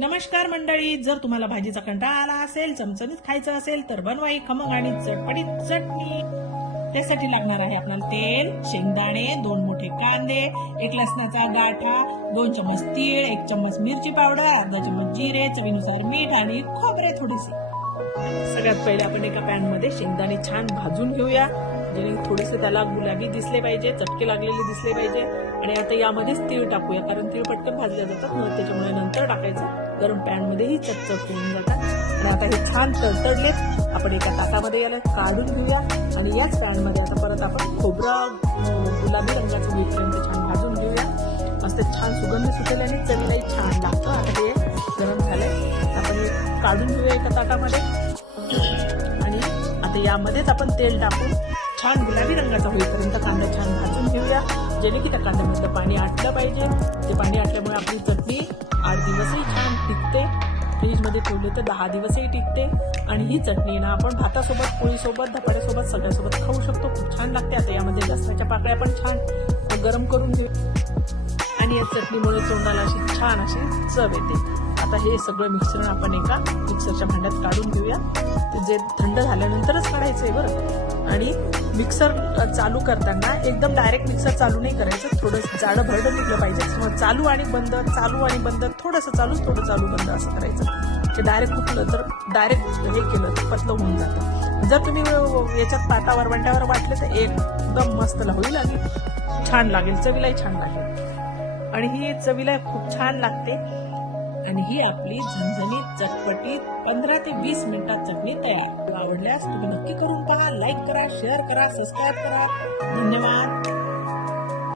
नमस्कार मंडळी, जर तुम्हाला भाजीचा कंटाळा आला असेल, चमचमीत खायचं असेल तर बनवा ही खमंग आणि चटपटीत चटणी। त्यासाठी लागणार आहे आपल्याला तेल, शेंगदाणे, 2 मोठे कांदे, 1 लसणाचा गाठा, 2 चम्मच तीळ, 1 चम्मच मिरची पावडर, अर्धा चम्मच जिरे, चवीनुसार मीठ आणि खोबरे थोडेसे। सगळ्यात पहिले आपण एका पॅन मध्ये शेंगदाणे छान भाजून घेऊया, जेणे थोडेसे त्याला गुलाबी दिसले पाहिजे, चटके लागलेले दिसले पाहिजे। आणि आता यामध्येच तीळ टाकूया, कारण तीळ पटकन भाजले जातात ना, त्याच्यामुळे नंतर टाकायचं। गरम पॅन मध्येही चटचट होऊन जातात। आणि आता हे छान तडतडले, आपण एका ताटामध्ये याला काढून घेऊया आणि याच पॅन मध्ये आता परत आपण खोबरं गुलाबी रंगाचं होईपर्यंत छान भाजून घेऊया। मस्त छान सुगंध सुटेल आणि चवीलाही छान लागतं। आता हे गरम झालंय, आपण हे काढून घेऊया एका ताटामध्ये आणि आता यामध्येच आपण तेल टाकून छान गुलाबी रंगाचा होईपर्यंत कांदा छान भाजून घेऊया, जेणे की त्या कांद्यामधलं पाणी आटलं पाहिजे। ते पाणी आटल्यामुळे आपली चटणी 8 दिवसही छान टिकते, फ्रीजमध्ये ठेवली तर 10 दिवसही टिकते। आणि ही चटणी ना आपण भातासोबत, पोळीसोबत, धपाट्यासोबत सगळ्यासोबत खाऊ शकतो, खूप छान लागते। आता यामध्ये लसणाच्या पाकळ्या पण छान गरम करून घेऊ आणि या चटणीमुळे तोंडाला अशी छान अशी चव येते। आता हे सगळं मिश्रण आपण एका मिक्सरच्या भांड्यात काढून घेऊया, जे थंड झाल्यानंतरच काढायचंय बरं। आणि मिक्सर चालू करताना एकदम डायरेक्ट मिक्सर चालू नाही करायचं, थोडं जाडं भरडं निघलं पाहिजे। चालू आणि बंद, चालू आणि बंद, थोडंसं चालू थोडं चालू बंद असं करायचं। ते डायरेक्ट कुठलं तर डायरेक्ट हे केलं तर पतलं होऊन जातं। जर तुम्ही याच्यात ताटावर वंट्यावर वाटले तर एकदम मस्त होईल आणि छान लागेल, चवीलाही छान लागेल। आणि ही चवीला खूप छान लागते। आणि ही आपली झणझणीत चटपटीत 15 ते 20 मिनिटात चटणी तयार। आवडल्यास तुम्ही नक्की करून पहा, लाईक करा, शेअर करा, सबस्क्राईब करा। धन्यवाद।